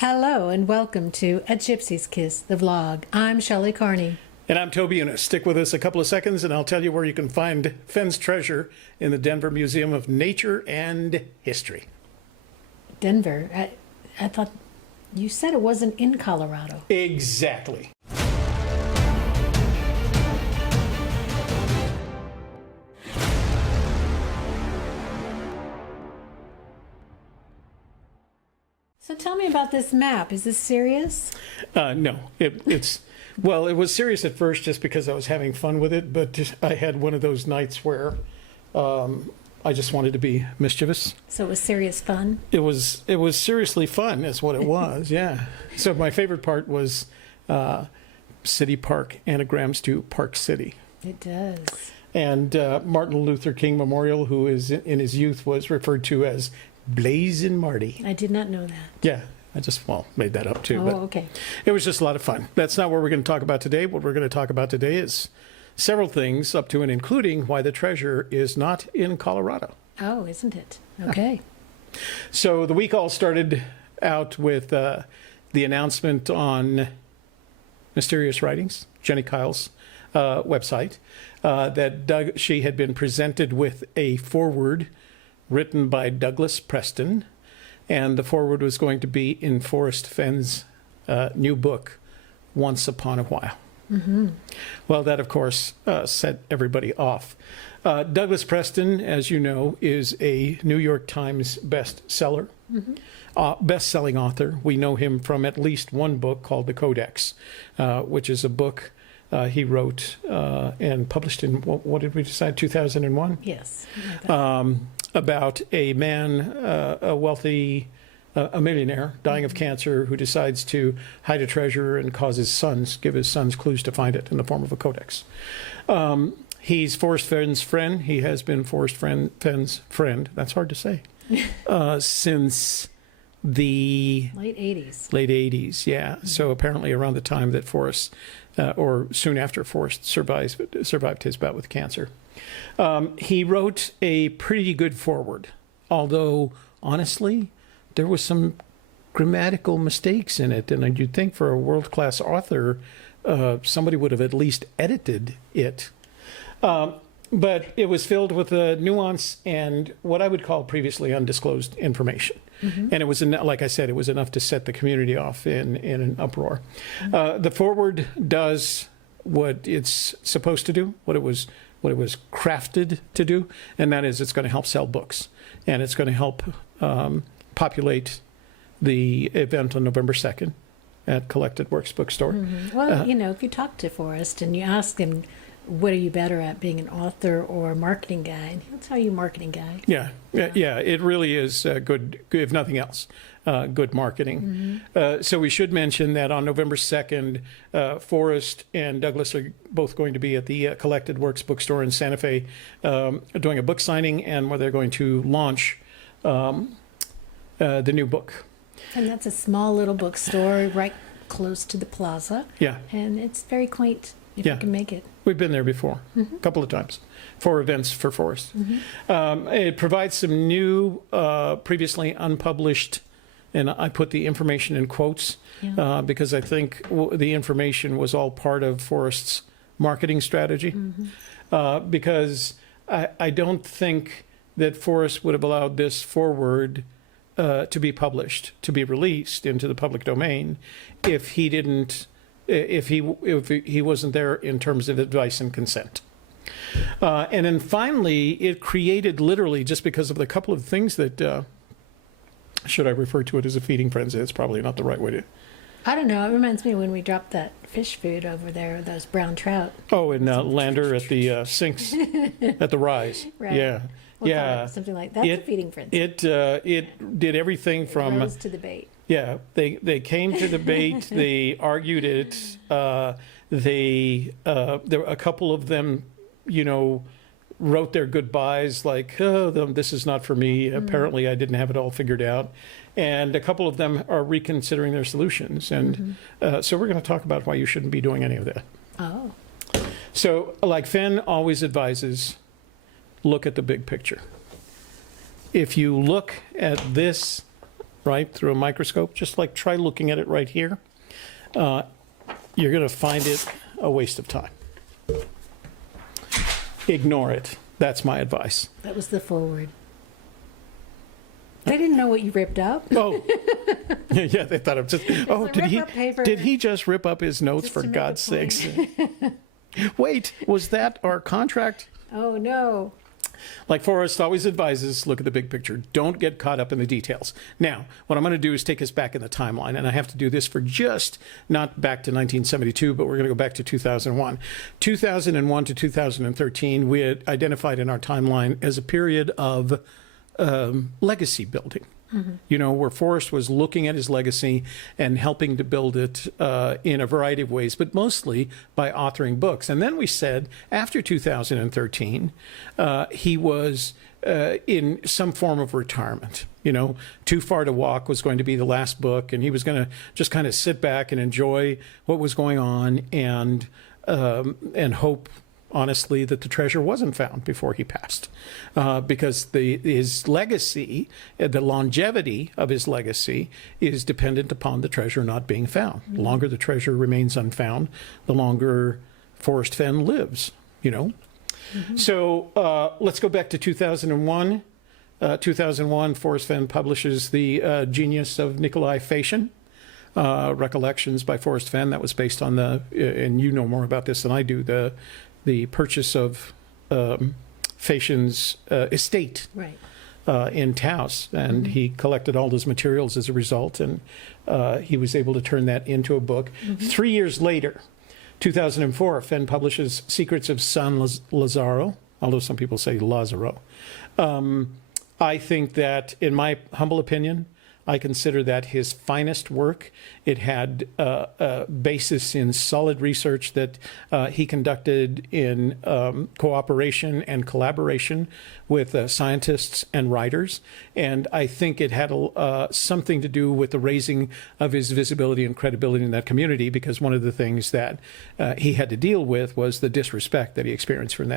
Hello and welcome to A Gypsy's Kiss, the vlog. I'm Shelley Carney. And I'm Toby Eunice. Stick with us a couple of seconds and I'll tell you where you can find Fenn's treasure in the Denver Museum of Nature and History. Denver? I thought you said it wasn't in Colorado. Exactly. So tell me about this map. Is this serious? No, it was serious at first just because I was having fun with it, but I had one of those nights where I just wanted to be mischievous. So it was serious fun? It was seriously fun is what it was, yeah. So my favorite part was City Park anagrams to Park City. It does. And Martin Luther King Memorial, who is in his youth was referred to as Blazin' Marty. I did not know that. Yeah, I just, made that up too. Oh, but okay. It was just a lot of fun. That's not what we're going to talk about today. What we're going to talk about today is several things, up to and including why the treasure is not in Colorado. Oh, isn't it? Okay. So the week all started out with the announcement on Mysterious Writings, Jenny Kyle's website, that she had been presented with a foreword written by Douglas Preston, and the foreword was going to be in Forrest Fenn's new book, Once Upon a While. Mm-hmm. Well, that, of course, set everybody off. Douglas Preston, as you know, is a New York Times bestseller, best-selling author. We know him from at least one book called The Codex, which is a book he wrote and published in, what did we decide, 2001? Yes. About a man, a wealthy, a millionaire, dying of cancer, who decides to hide a treasure and give his sons clues to find it in the form of a codex. He's Forrest Fenn's friend. He has been Forrest Fenn's friend. That's hard to say. Since the late 80s. Late 80s, yeah. Mm-hmm. So apparently around the time that Forrest, or soon after Forrest survived his bout with cancer. He wrote a pretty good foreword, although honestly, there was some grammatical mistakes in it, and you'd think for a world-class author, somebody would have at least edited it. But it was filled with nuance and what I would call previously undisclosed information. Mm-hmm. And it was, like I said, it was enough to set the community off in an uproar. Mm-hmm. The foreword does what it's supposed to do, what it was crafted to do, and that is it's going to help sell books, and it's going to help populate the event on November 2nd at Collected Works Bookstore. Mm-hmm. Well, if you talk to Forrest and you ask him, what are you better at, being an author or a marketing guy? And he'll tell you marketing guy. Yeah. It really is good, if nothing else, good marketing. Mm-hmm. So we should mention that on November 2nd, Forrest and Douglas are both going to be at the Collected Works Bookstore in Santa Fe doing a book signing, and where they're going to launch the new book. And that's a small little bookstore right close to the plaza. Yeah. And it's very quaint if you can make it. We've been there before, a couple of times, for events for Forrest. Mm-hmm. It provides some new, previously unpublished, and I put the information in quotes because I think the information was all part of Forrest's marketing strategy. Mm-hmm. Because I don't think that Forrest would have allowed this foreword to be published, to be released into the public domain, if he didn't. If he wasn't there in terms of advice and consent. And then finally, it created literally, just because of the couple of things that, should I refer to it as a feeding frenzy? It's probably not the right way to. I don't know. It reminds me when we dropped that fish food over there, those brown trout. Oh, in Lander at the sinks, at the Rise. Right. Yeah. We'll call it something like that. That's a feeding frenzy. It did everything from. It rose to the bait. Yeah, they came to the bait. They argued it. There were a couple of them, wrote their goodbyes like, "Oh, this is not for me." Apparently, I didn't have it all figured out, and a couple of them are reconsidering their solutions. And so we're going to talk about why you shouldn't be doing any of that. Oh. So, like Fenn always advises, look at the big picture. If you look at this right, through a microscope, just like try looking at it right here, you're going to find it a waste of time. Ignore it. That's my advice. That was the forward. They didn't know what you ripped up. Oh, yeah, they thought of just, oh, a rip-up paper. did he just rip up his notes, Just for to make God's a point. sakes? Wait, was that our contract? Oh, no. Like Forrest always advises, look at the big picture. Don't get caught up in the details. Now, what I'm going to do is take us back in the timeline, and I have to do this for just not back to 1972, but we're going to go back to 2001. 2001 to 2013, we had identified in our timeline as a period of legacy building. You know, where Forrest was looking at his legacy and helping to build it in a variety of ways, but mostly by authoring books. And then we said, after 2013, he was in some form of retirement. You know, Too Far to Walk was going to be the last book, and he was going to just kind of sit back and enjoy what was going on and hope, honestly, that the treasure wasn't found before he passed, because his legacy, the longevity of his legacy, is dependent upon the treasure not being found. The longer the treasure remains unfound, the longer Forrest Fenn lives, you know. So let's go back to 2001. 2001, Forrest Fenn publishes The Genius of Nikolai Fashin. Recollections by Forrest Fenn. That was based on and you know more about this than I do, the purchase of Fashin's estate Right. in Taos, and he collected all those materials as a result, and he was able to turn that into a book. 3 years later, 2004, Fenn publishes Secrets of San Lazaro, although some people say Lazaro. I think that, in my humble opinion, I consider that his finest work. It had a basis in solid research that he conducted in cooperation and collaboration with scientists and writers. And I think it had something to do with the raising of his visibility and credibility in that community, because one of the things that he had to deal with was the disrespect that he experienced from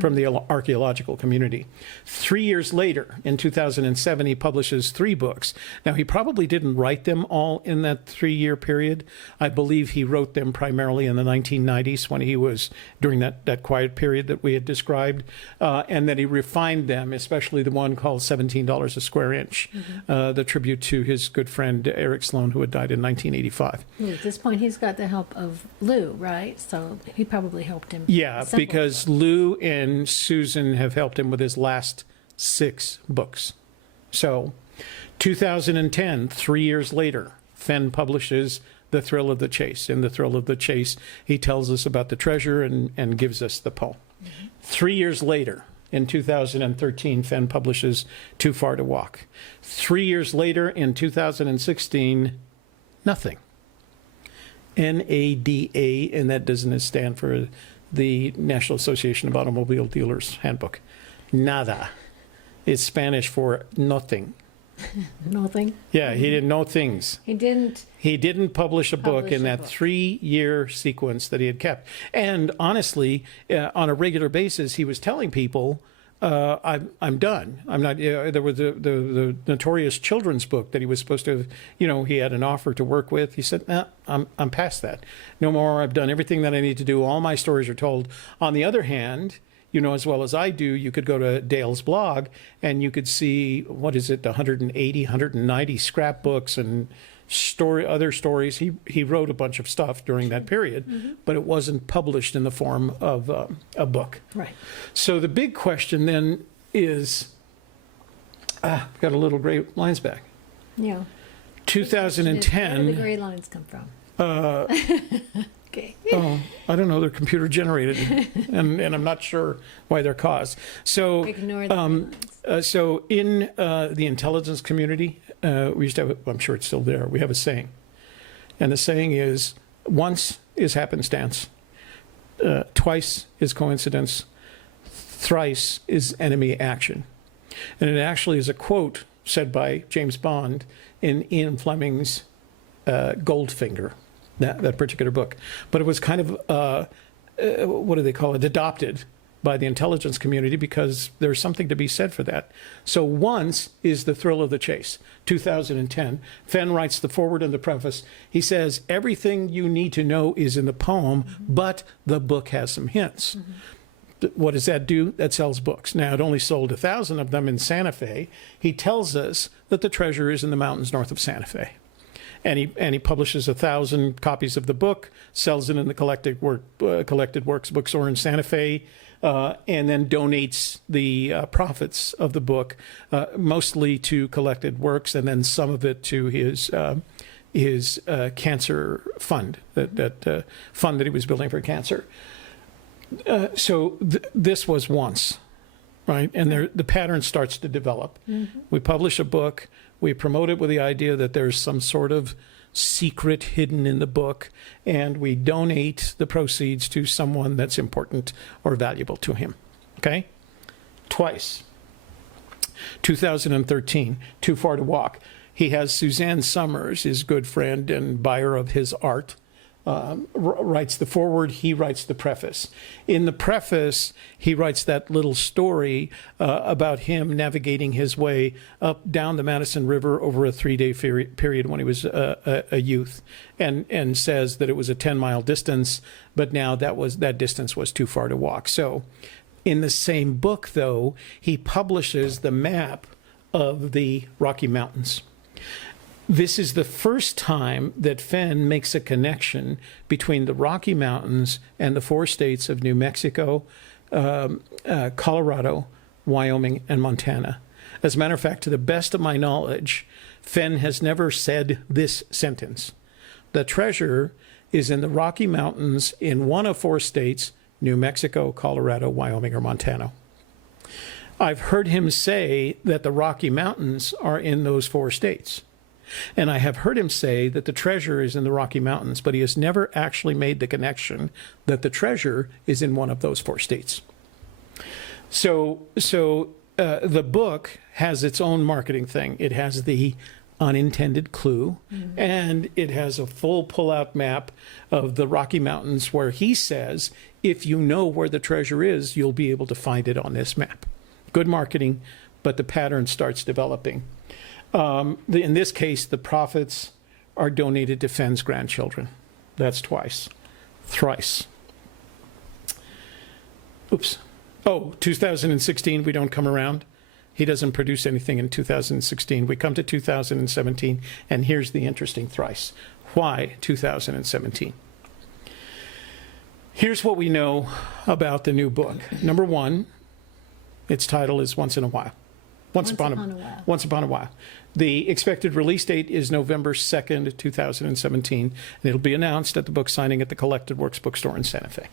from the archaeological community. 3 years later, in 2007, he publishes 3 books. Now, he probably didn't write them all in that 3-year period. I believe he wrote them primarily in the 1990s, when he was during that quiet period that we had described, and that he refined them, especially the one called $17 a Square Inch, the tribute to his good friend Eric Sloan, who had died in 1985. At this point, he's got the help of Lou, right? So he probably helped him. Yeah, assemble because the book. Lou and Susan have helped him with his last 6 books. So 2010, 3 years later, Fenn publishes The Thrill of the Chase. In The Thrill of the Chase, he tells us about the treasure and gives us the poem. 3 years later, in 2013, Fenn publishes Too Far to Walk. 3 years later, in 2016, nothing. NADA, and that doesn't stand for the National Association of Automobile Dealers Handbook. Nada. It's Spanish for nothing. Nothing. Yeah, he didn't know things. He didn't. He didn't publish a book in that book. 3-year sequence that he had kept. And honestly, on a regular basis, he was telling people, I'm done. I'm not. There was the notorious children's book that he was supposed to have, he had an offer to work with. He said, nah, I'm past that. No more. I've done everything that I need to do. All my stories are told. On the other hand, as well as I do, you could go to Dale's blog and you could see, 180, 190 scrapbooks and other stories. He wrote a bunch of stuff during that period, but it wasn't published in the form of a book. Right. So the big question then is, got a little gray lines back. Yeah. 2010. Where do the gray lines come from? Okay. Oh, I don't know. They're computer generated, and I'm not sure why they're caused. So, Ignore the gray lines. so in the intelligence community, we used to have. I'm sure it's still there. We have a saying, and the saying is: once is happenstance, twice is coincidence, thrice is enemy action, and it actually is a quote said by James Bond in Ian Fleming's Goldfinger. That particular book. But it was kind of, what do they call it, adopted by the intelligence community because there's something to be said for that. So once is the thrill of the chase. 2010, Fenn writes the foreword and the preface. He says, everything you need to know is in the poem, but the book has some hints. What does that do? That sells books. Now, it only sold 1,000 of them in Santa Fe. He tells us that the treasure is in the mountains north of Santa Fe. And he publishes 1,000 copies of the book, sells it in the collected works bookstore in Santa Fe, and then donates the profits of the book mostly to collected works, and then some of it to his cancer fund, that fund that he was building for cancer. So this was once, right? And the pattern starts to develop. We publish a book. We promote it with the idea that there's some sort of secret hidden in the book, and we donate the proceeds to someone that's important or valuable to him. Okay? Twice. 2013, Too Far to Walk. He has Suzanne Summers, his good friend and buyer of his art, writes the foreword, he writes the preface. In the preface, he writes that little story about him navigating his way up down the Madison River over a 3-day period when he was a youth, and says that it was a 10-mile distance, but now that distance was too far to walk. So in the same book, though, he publishes the map of the Rocky Mountains. This is the first time that Fenn makes a connection between the Rocky Mountains and the 4 states of New Mexico, Colorado, Wyoming, and Montana. As a matter of fact, to the best of my knowledge, Fenn has never said this sentence. The treasure is in the Rocky Mountains in one of 4 states, New Mexico, Colorado, Wyoming, or Montana. I've heard him say that the Rocky Mountains are in those 4 states. And I have heard him say that the treasure is in the Rocky Mountains, but he has never actually made the connection that the treasure is in one of those 4 states. So the book has its own marketing thing. It has the unintended clue, and it has a full pull-out map of the Rocky Mountains where he says, if you know where the treasure is, you'll be able to find it on this map. Good marketing, but the pattern starts developing. In this case, the profits are donated to Fenn's grandchildren. That's twice. Thrice. Oops. Oh, 2016, we don't come around. He doesn't produce anything in 2016. We come to 2017, and here's the interesting thrice. Why 2017? Here's what we know about the new book. Number 1, its title is Once in a While. Once upon a while. The expected release date is November 2nd, 2017, and it'll be announced at the book signing at the Collected Works bookstore in Santa Fe.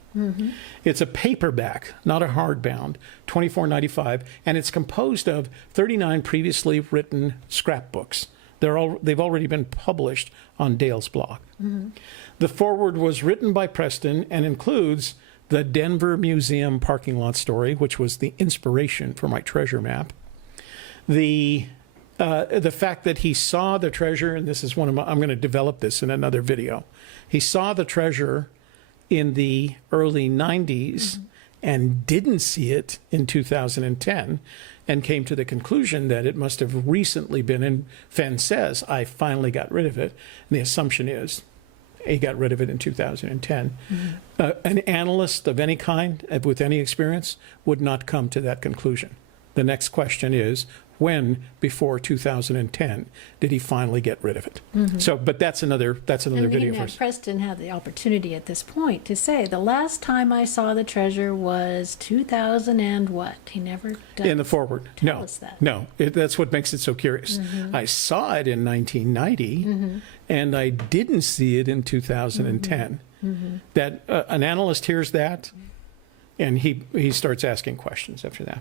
It's a paperback, not a hardbound, $24.95, and it's composed of 39 previously written scrapbooks. They've already been published on Dale's blog. The foreword was written by Preston and includes the Denver Museum parking lot story, which was the inspiration for my treasure map. The fact that he saw the treasure, and this is I'm going to develop this in another video. He saw the treasure in the early 90s and didn't see it in 2010 and came to the conclusion that it must have recently been, and Fenn says, I finally got rid of it. And the assumption is he got rid of it in 2010. An analyst of any kind, with any experience, would not come to that conclusion. The next question is, when before 2010 did he finally get rid of it? So, but that's another video for us. Preston had the opportunity at this point to say, the last time I saw the treasure was 2000 and what? He never does. In the foreword. Tell us that. No, that's what makes it so curious. I saw it in 1990, and I didn't see it in 2010. That an analyst hears that, and he starts asking questions after that.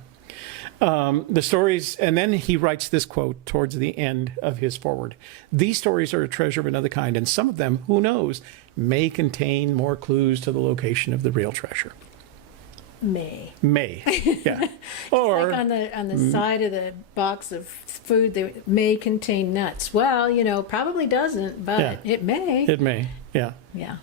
The stories, and then he writes this quote towards the end of his foreword. These stories are a treasure of another kind, and some of them, who knows, may contain more clues to the location of the real treasure. May. May. Yeah. Or Like on the side of the box of food that may contain nuts. Well, probably doesn't, but Yeah. it may. it may. Yeah. Yeah.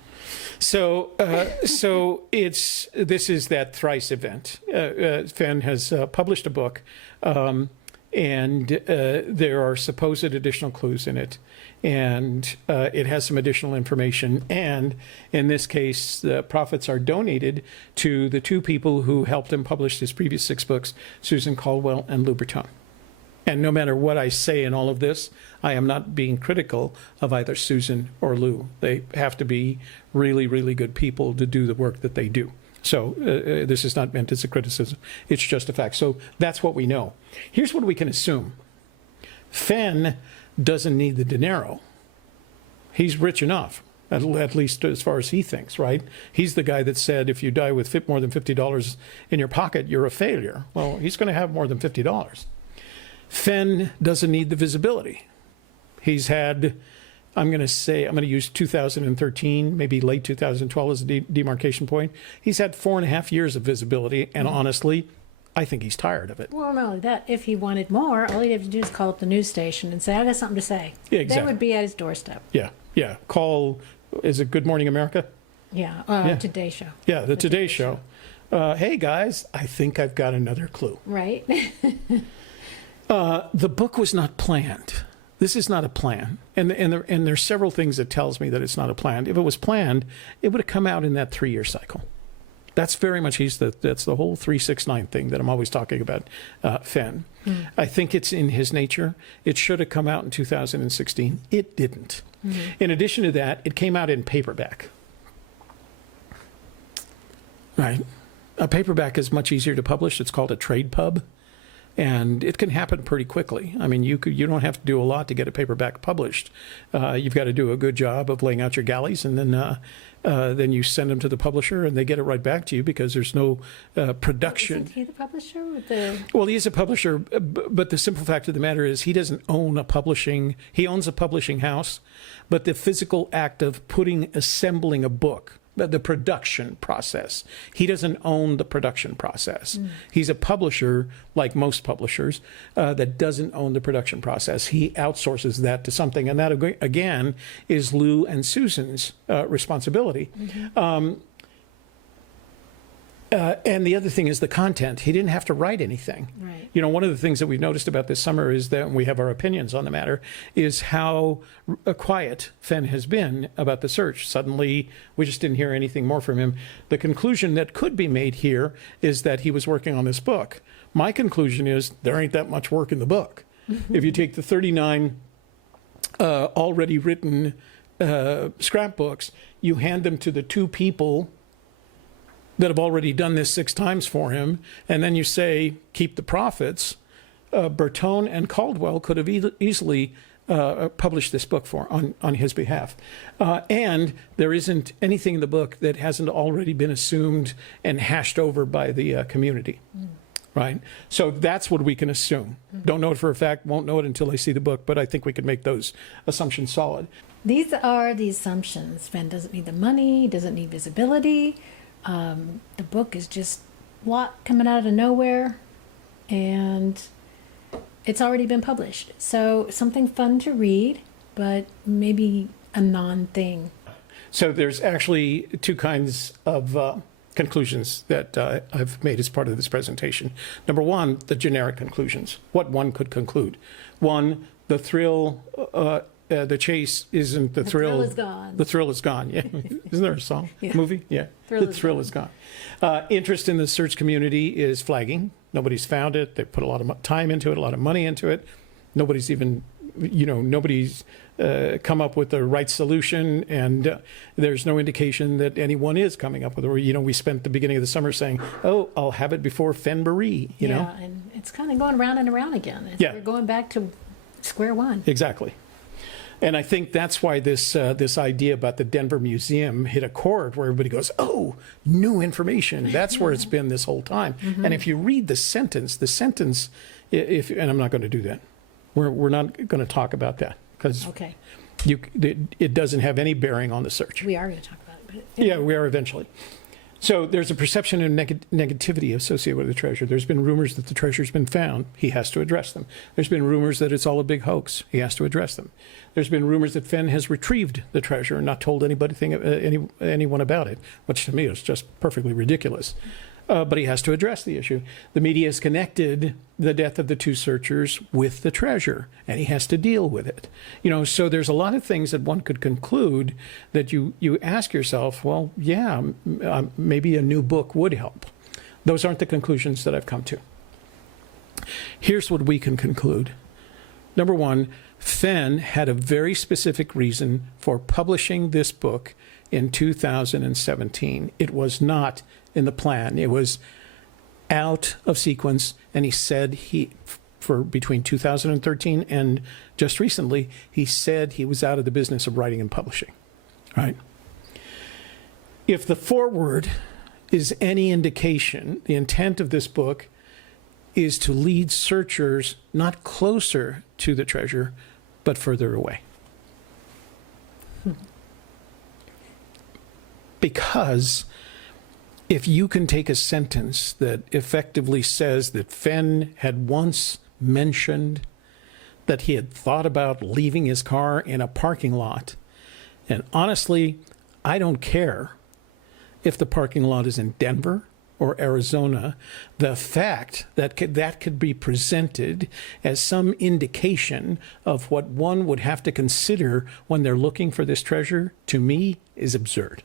So, this is that thrice event. Fenn has published a book, and there are supposed additional clues in it, and it has some additional information. And in this case, the profits are donated to the two people who helped him publish his previous 6 books, Susan Caldwell and Lou Breton. And no matter what I say in all of this, I am not being critical of either Susan or Lou. They have to be really, really good people to do the work that they do. So this is not meant as a criticism. It's just a fact. So that's what we know. Here's what we can assume. Fenn doesn't need the dinero. He's rich enough, at least as far as he thinks, right? He's the guy that said, if you die with more than $50 in your pocket, you're a failure. Well, he's going to have more than $50. Fenn doesn't need the visibility. He's had, I'm going to use 2013, maybe late 2012 as a demarcation point. He's had 4.5 years of visibility, and honestly, I think he's tired of it. Well, not only that, if he wanted more, all he'd have to do is call up the news station and say, I got something to say. Yeah, exactly. That would be at his doorstep. Yeah. Call, is it Good Morning America? Yeah, Yeah. Today Show. Yeah, the Today Show. Hey, guys, I think I've got another clue. Right? The book was not planned. This is not a plan. And there's several things that tells me that it's not a plan. If it was planned, it would have come out in that 3-year cycle. That's very much, that's the whole 369 thing that I'm always talking about, Fenn. I think it's in his nature. It should have come out in 2016. It didn't. In addition to that, it came out in paperback. Right? A paperback is much easier to publish. It's called a trade pub. And it can happen pretty quickly. I mean, you don't have to do a lot to get a paperback published. You've got to do a good job of laying out your galleys, and then you send them to the publisher, and they get it right back to you because there's no production. Isn't he the publisher? Well, he is a publisher, but the simple fact of the matter is he doesn't own a publishing. He owns a publishing house, but the physical act of assembling a book, the production process. He doesn't own the production process. He's a publisher, like most publishers, that doesn't own the production process. He outsources that to something, and that, again, is Lou and Susan's responsibility. And the other thing is the content. He didn't have to write anything. Right. One of the things that we've noticed about this summer is that we have our opinions on the matter, is how quiet Fenn has been about the search. Suddenly, we just didn't hear anything more from him. The conclusion that could be made here is that he was working on this book. My conclusion is there ain't that much work in the book. If you take the 39 already written scrapbooks, you hand them to the 2 people that have already done this 6 times for him, and then you say, keep the profits, Breton and Caldwell could have easily published this book on his behalf. And there isn't anything in the book that hasn't already been assumed and hashed over by the community. Right? So that's what we can assume. Don't know it for a fact, won't know it until I see the book, but I think we could make those assumptions solid. These are the assumptions. Fenn doesn't need the money, doesn't need visibility. The book is just a lot coming out of nowhere, and it's already been published. So something fun to read, but maybe a non-thing. So there's actually 2 kinds of conclusions that I've made as part of this presentation. Number 1, the generic conclusions, what one could conclude. 1, the thrill, the chase isn't the thrill. The thrill is gone. The thrill is gone, yeah. Isn't there a song, Yeah. movie? Yeah, the thrill is gone. Interest in the search community is flagging. Nobody's found it. They put a lot of time into it, a lot of money into it. Nobody's even, nobody's come up with the right solution, and there's no indication that anyone is coming up with it. We spent the beginning of the summer saying, oh, I'll have it before Fenbury, you know? Yeah, and it's kind of going around and around again. Yeah. We're going back to square one. Exactly. And I think that's why this idea about the Denver Museum hit a chord where everybody goes, oh, new information. That's where it's been this whole time. And if you read the sentence, and I'm not going to do that. We're not going to talk about that because Okay. it doesn't have any bearing on the search. We are going to talk about it. But Yeah, we are eventually. So there's a perception of negativity associated with the treasure. There's been rumors that the treasure's been found. He has to address them. There's been rumors that it's all a big hoax. He has to address them. There's been rumors that Fenn has retrieved the treasure and not told anyone about it, which to me is just perfectly ridiculous. But he has to address the issue. The media has connected the death of the two searchers with the treasure, and he has to deal with it. So there's a lot of things that one could conclude that you ask yourself, well, yeah, maybe a new book would help. Those aren't the conclusions that I've come to. Here's what we can conclude. Number one, Fenn had a very specific reason for publishing this book in 2017. It was not in the plan. It was out of sequence, and he said for between 2013 and just recently, he said he was out of the business of writing and publishing, right? If the foreword is any indication, the intent of this book is to lead searchers not closer to the treasure, but further away. Because if you can take a sentence that effectively says that Fenn had once mentioned that he had thought about leaving his car in a parking lot, and honestly, I don't care if the parking lot is in Denver or Arizona, the fact that that could be presented as some indication of what one would have to consider when they're looking for this treasure, to me, is absurd.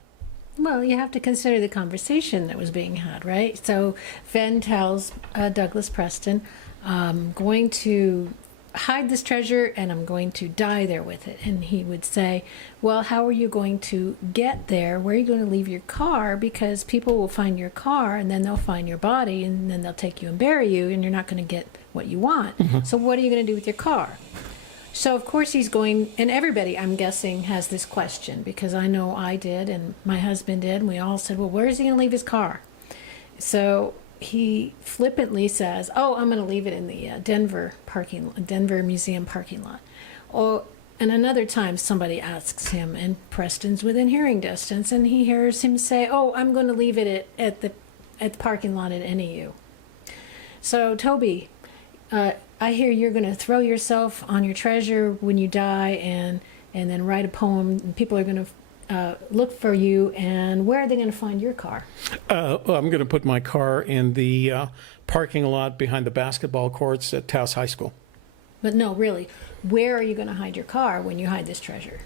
Well, you have to consider the conversation that was being had, right? So Fenn tells Douglas Preston, I'm going to hide this treasure and I'm going to die there with it. And he would say, well, how are you going to get there? Where are you going to leave your car? Because people will find your car and then they'll find your body and then they'll take you and bury you and you're not going to get what you want. Mm-hmm. So what are you going to do with your car? So, of course, he's going, and everybody, I'm guessing, has this question, because I know I did, and my husband did, and we all said, well, where is he going to leave his car? So he flippantly says, oh, I'm going to leave it in the Denver Museum parking lot. Oh, and another time somebody asks him, and Preston's within hearing distance, and he hears him say, oh, I'm going to leave it at the parking lot at NEU. So, Toby, I hear you're going to throw yourself on your treasure when you die and then write a poem, and people are going to look for you, and where are they going to find your car? I'm going to put my car in the parking lot behind the basketball courts at Taos High School. But no, really, where are you going to hide your car when you hide this treasure?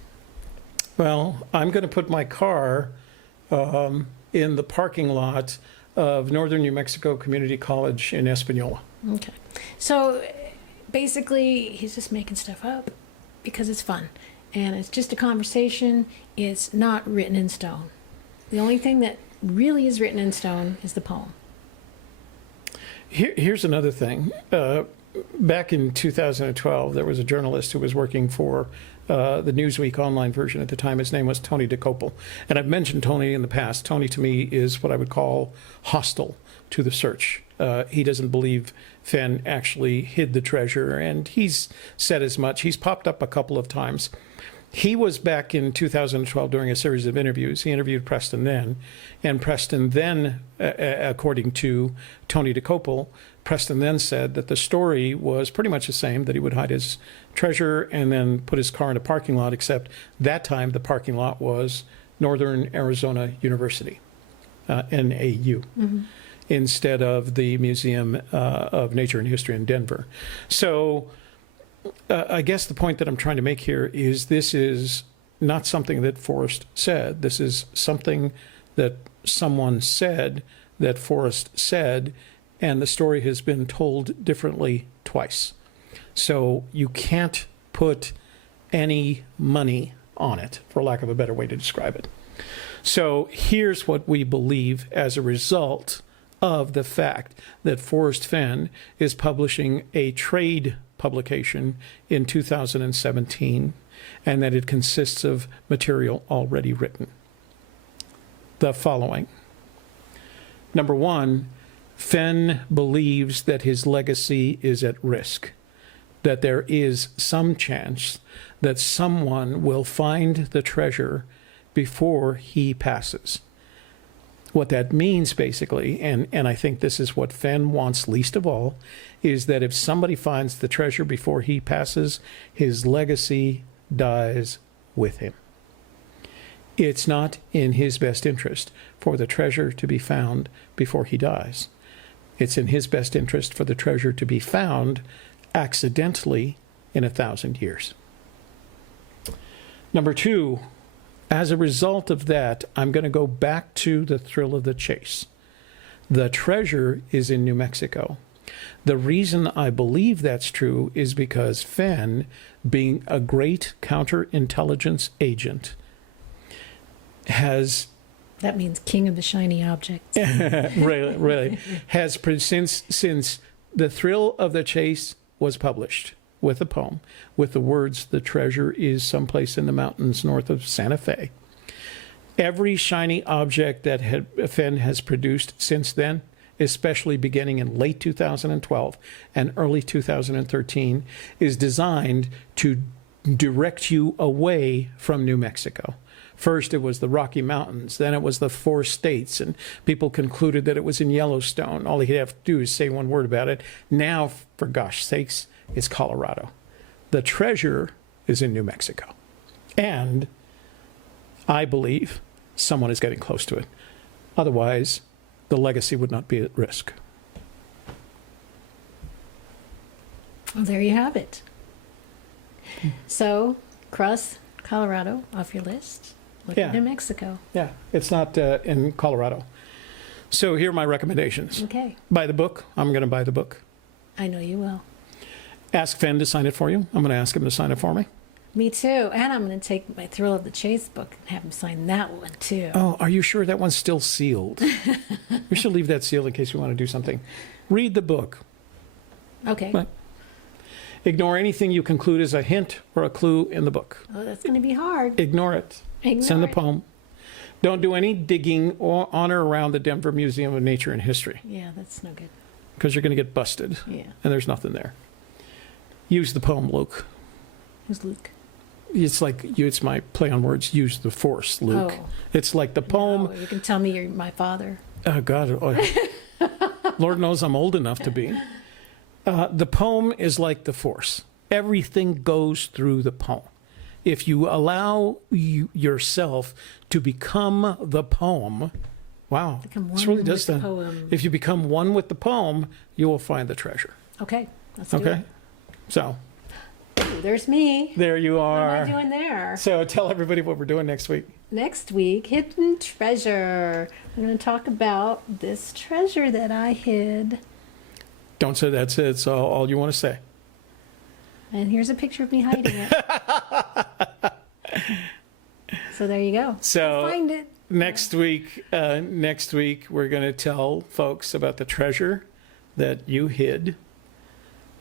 Well, I'm going to put my car in the parking lot of Northern New Mexico Community College in Espanola. Okay. So basically, he's just making stuff up because it's fun. And it's just a conversation. It's not written in stone. The only thing that really is written in stone is the poem. Here's another thing. Back in 2012, there was a journalist who was working for the Newsweek online version at the time. His name was Tony DeCopel. And I've mentioned Tony in the past. Tony, to me, is what I would call hostile to the search. He doesn't believe Fenn actually hid the treasure, and he's said as much. He's popped up a couple of times. He was back in 2012 during a series of interviews. He interviewed Preston then, and Preston then, according to Tony DeCopel, Preston then said that the story was pretty much the same, that he would hide his treasure and then put his car in a parking lot, except that time the parking lot was Northern Arizona University, NAU. Mm-hmm. Instead of the Museum of Nature and History in Denver. So I guess the point that I'm trying to make here is this is not something that Forrest said. This is something that someone said that Forrest said, and the story has been told differently twice. So you can't put any money on it, for lack of a better way to describe it. So here's what we believe as a result of the fact that Forrest Fenn is publishing a trade publication in 2017 and that it consists of material already written. The following. Number one, Fenn believes that his legacy is at risk, that there is some chance that someone will find the treasure before he passes. What that means, basically, and I think this is what Fenn wants least of all, is that if somebody finds the treasure before he passes, his legacy dies with him. It's not in his best interest for the treasure to be found before he dies. It's in his best interest for the treasure to be found accidentally in 1,000 years. Number two, as a result of that, I'm going to go back to the thrill of the chase. The treasure is in New Mexico. The reason I believe that's true is because Fenn, being a great counterintelligence agent, has That means king of the shiny objects. really has since The Thrill of the Chase was published with a poem with the words, "The treasure is someplace in the mountains north of Santa Fe." Every shiny object that Fenn has produced since then, especially beginning in late 2012 and early 2013, is designed to direct you away from New Mexico. First, it was the Rocky Mountains. Then it was the 4 states, and people concluded that it was in Yellowstone. All he'd have to do is say one word about it. Now, for gosh sakes, it's Colorado. The treasure is in New Mexico. And I believe someone is getting close to it. Otherwise, the legacy would not be at risk. Well, there you have it. So, cross Colorado off your list. Look at New Mexico. Yeah, it's not in Colorado. So here are my recommendations. Okay. Buy the book. I'm going to buy the book. I know you will. Ask Fenn to sign it for you. I'm going to ask him to sign it for me. Me too. And I'm going to take my Thrill of the Chase book and have him sign that one too. Oh, are you sure that one's still sealed? We should leave that sealed in case we want to do something. Read the book. Okay. But ignore anything you conclude is a hint or a clue in the book. Oh, that's going to be hard. Ignore it. Send the poem. Don't do any digging on or around the Denver Museum of Nature and History. Yeah, that's no good. Because you're going to get busted. Yeah. And there's nothing there. Use the poem, Luke. Who's Luke? It's like, it's my play on words, use the force, Luke. Oh. It's like the poem. No, you can tell me you're my father. Oh, God. Lord knows I'm old enough to be. The poem is like the force. Everything goes through the poem. If you allow yourself to become the poem, wow, this really does that. If you become one with the poem, you will find the treasure. Okay, let's do it. So. Ooh, there's me. There you are. What am I doing there? So tell everybody what we're doing next week. Next week, hidden treasure. I'm going to talk about this treasure that I hid. Don't say that's it. It's all you want to say. And here's a picture of me hiding it. So there you go. So find it. Next week, we're going to tell folks about the treasure that you hid,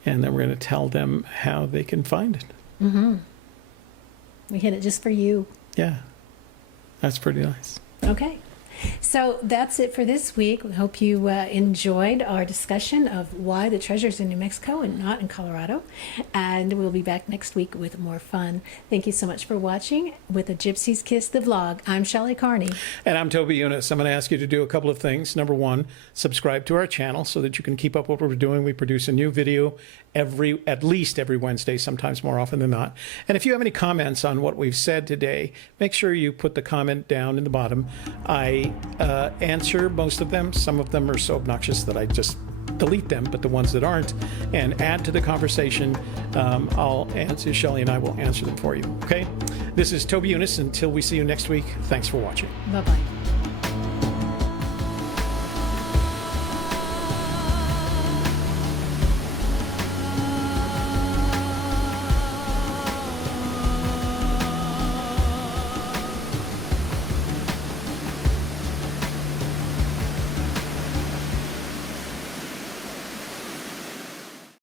and then we're going to tell them how they can find it. Mm-hmm. We hid it just for you. Yeah, that's pretty nice. Okay. So that's it for this week. We hope you enjoyed our discussion of why the treasure's in New Mexico and not in Colorado. And we'll be back next week with more fun. Thank you so much for watching with A Gypsy's Kiss, the vlog. I'm Shelley Carney. And I'm Toby Eunice. I'm going to ask you to do a couple of things. Number one, subscribe to our channel so that you can keep up what we're doing. We produce a new video at least every Wednesday, sometimes more often than not. And if you have any comments on what we've said today, make sure you put the comment down in the bottom. I answer most of them. Some of them are so obnoxious that I just delete them, but the ones that aren't, and add to the conversation, I'll answer. Shelley and I will answer them for you. Okay? This is Toby Eunice. Until we see you next week, thanks for watching. Bye-bye.